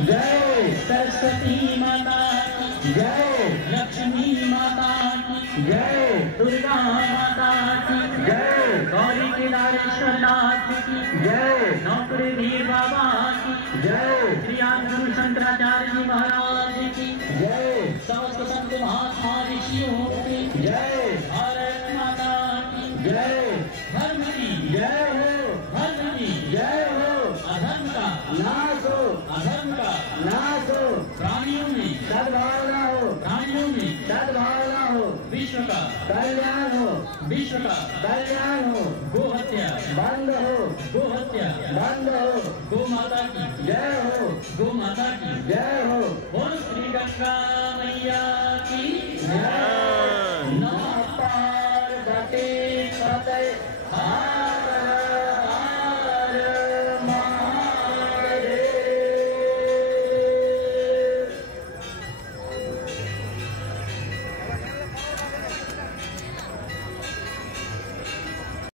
की जय, सरस्वती माता की जय, लक्ष्मी माता की जय, दुर्गा माता की जय, गौरी केदारेश्वर नाथ की जय, नौकरीधीर बाबा की जय, श्री आदिगुरु शंकराचार्य जी महाराज की जय, समस्त संत महात्मा ऋषियों की जय, भारत माता की जय, धर्म की जय हो, धर्म की जय हो, अधर्म का नाश हो, अधर्म का नाश हो, प्राणियों में सद्भावना हो, प्राणियों में सद्भावना हो, विश्व का कल्याण हो, विश्व का कल्याण हो, गो हत्या बंद हो, गो हत्या बंद हो, गो माता की जय हो, गो माता की जय हो, बोल श्री गंगा मैया की जय।